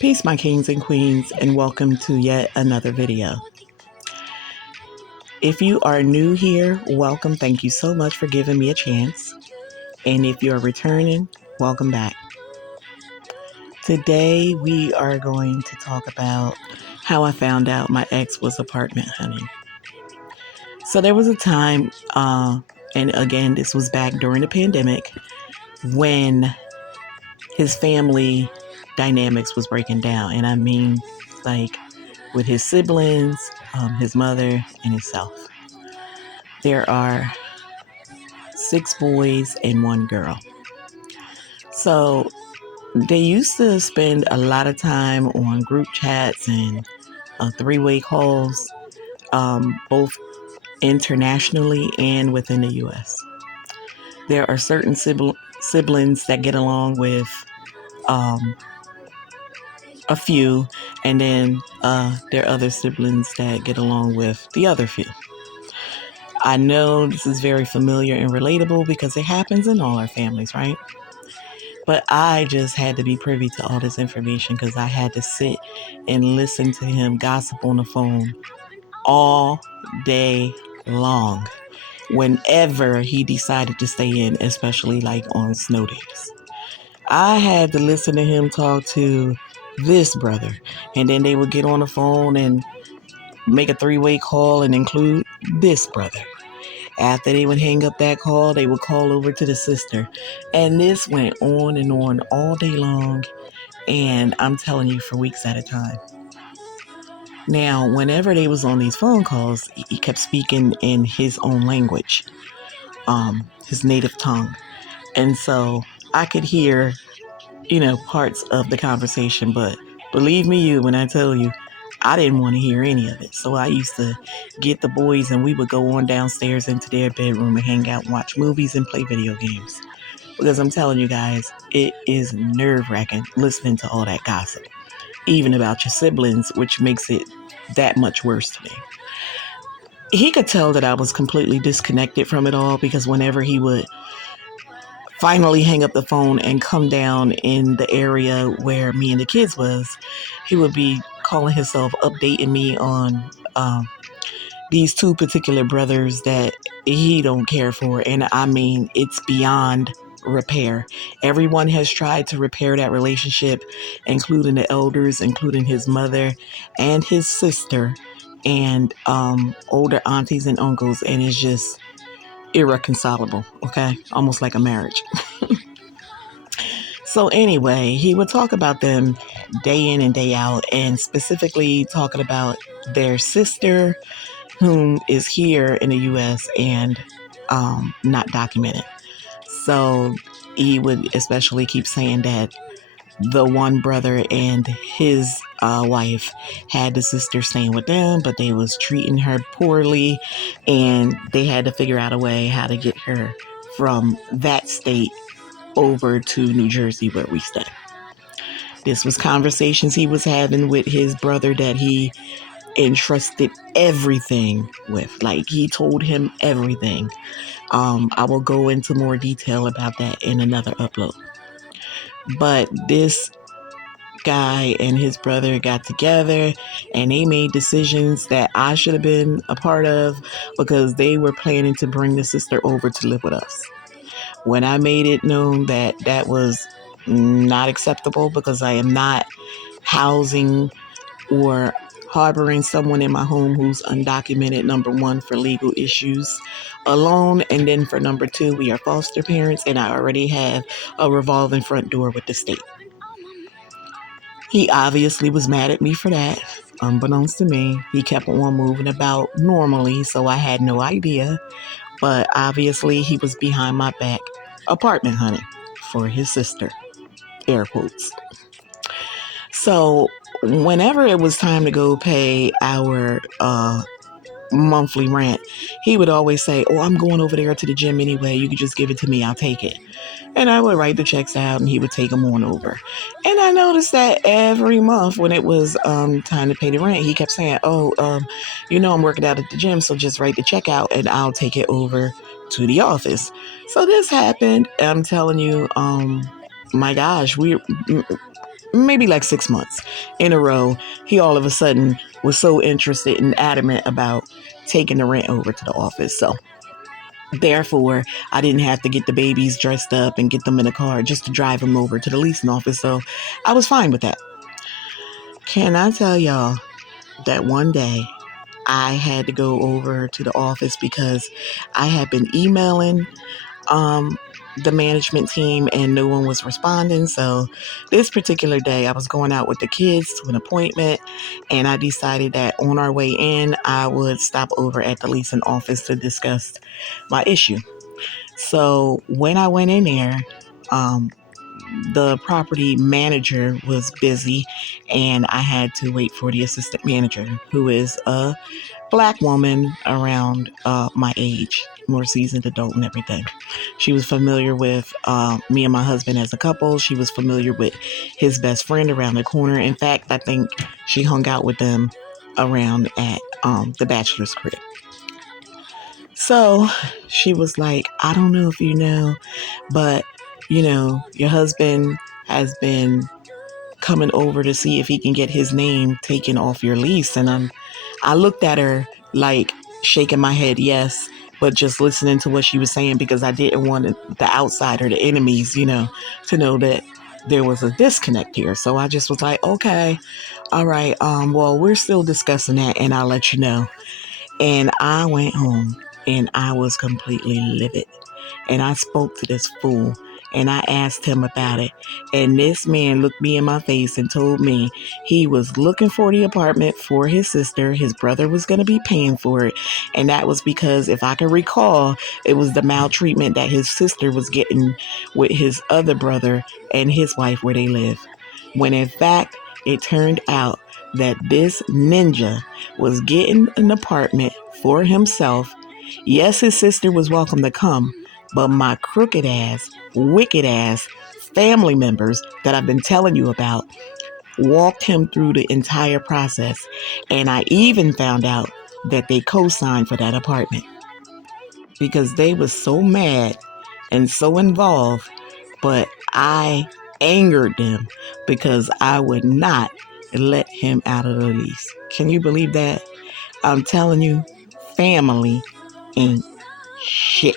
Peace, my kings and queens, and welcome to yet another video. If you are new here, welcome. Thank you so much for giving me a chance. And if you're returning, welcome back. Today, we are going to talk about how I found out my ex was apartment hunting. So there was a time, and again, this was back during the pandemic, when his family dynamics was breaking down. And I mean, like, with his siblings, his mother, and himself. There are 6 boys and 1 girl. So they used to spend a lot of time on group chats and 3-way calls, both internationally and within the U.S. There are certain siblings that get along with a few, and then there are other siblings that get along with the other few. I know this is very familiar and relatable because it happens in all our families, right? But I just had to be privy to all this information because I had to sit and listen to him gossip on the phone all day long whenever he decided to stay in, especially like on snow days. I had to listen to him talk to this brother, and then they would get on the phone and make a 3-way call and include this brother. After they would hang up that call, they would call over to the sister. And this went on and on all day long. And I'm telling you, for weeks at a time. Now, whenever they was on these phone calls, he kept speaking in his own language, his native tongue. And so I could hear, parts of the conversation. But believe me, when I tell you, I didn't want to hear any of it. So I used to get the boys and we would go on downstairs into their bedroom and hang out and watch movies and play video games. Because I'm telling you guys, it is nerve-wracking listening to all that gossip, even about your siblings, which makes it that much worse to me. He could tell that I was completely disconnected from it all because whenever he would finally hang up the phone and come down in the area where me and the kids was, he would be calling himself, updating me on these 2 particular brothers that he don't care for. And I mean, it's beyond repair. Everyone has tried to repair that relationship, including the elders, including his mother and his sister and older aunties and uncles. And it's just irreconcilable. Okay. Almost like a marriage. So anyway, he would talk about them day in and day out, and specifically talking about their sister, whom is here in the U.S. and not documented. So he would especially keep saying that the one brother and his wife had the sister staying with them, but they was treating her poorly, and they had to figure out a way how to get her from that state over to New Jersey where we stay. This was conversations he was having with his brother that he entrusted everything with. Like, he told him everything. I will go into more detail about that in another upload. But this guy and his brother got together and they made decisions that I should have been a part of because they were planning to bring the sister over to live with us. When I made it known that that was not acceptable because I am not housing or harboring someone in my home who's undocumented, number 1, for legal issues alone. And then for number 2, we are foster parents and I already have a revolving front door with the state. He obviously was mad at me for that. Unbeknownst to me, he kept on moving about normally, so I had no idea. But obviously he was behind my back apartment hunting for his sister, air quotes. So whenever it was time to go pay our monthly rent, he would always say, "Oh, I'm going over there to the gym anyway. You could just give it to me. I'll take it." And I would write the checks out and he would take them on over. And I noticed that every month when it was time to pay the rent, he kept saying, "Oh, I'm working out at the gym, so just write the check out and I'll take it over to the office." So this happened. I'm telling you, my gosh, maybe like 6 months in a row, he all of a sudden was so interested and adamant about taking the rent over to the office. So therefore, I didn't have to get the babies dressed up and get them in a car just to drive them over to the leasing office. So I was fine with that. Can I tell y'all that one day I had to go over to the office because I had been emailing um, the management team and no one was responding. So this particular day, I was going out with the kids to an appointment, and I decided that on our way in, I would stop over at the leasing office to discuss my issue. So when I went in there, um, the property manager was busy, and I had to wait for the assistant manager, who is a Black woman around my age, more seasoned adult and everything. She was familiar with me and my husband as a couple. She was familiar with his best friend around the corner. In fact, I think she hung out with them around at the bachelor's crib. So she was like, I don't know if you know, but your husband has been coming over to see if he can get his name taken off your lease. And I looked at her like shaking my head, yes, but just listening to what she was saying because I didn't want the outsider, the enemies, to know that there was a disconnect here. So I just was like, okay, all right, well, we're still discussing that and I'll let you know. And I went home and I was completely livid. And I spoke to this fool and I asked him about it. And this man looked me in my face and told me he was looking for the apartment for his sister. His brother was going to be paying for it. And that was because, if I can recall, it was the maltreatment that his sister was getting with his other brother and his wife where they live. When in fact, it turned out that this ninja was getting an apartment for himself. Yes, his sister was welcome to come, but my crooked ass, wicked ass family members that I've been telling you about walked him through the entire process. And I even found out that they co-signed for that apartment because they was so mad and so involved, but I angered them because I would not let him out of the lease. Can you believe that? I'm telling you, family ain't shit.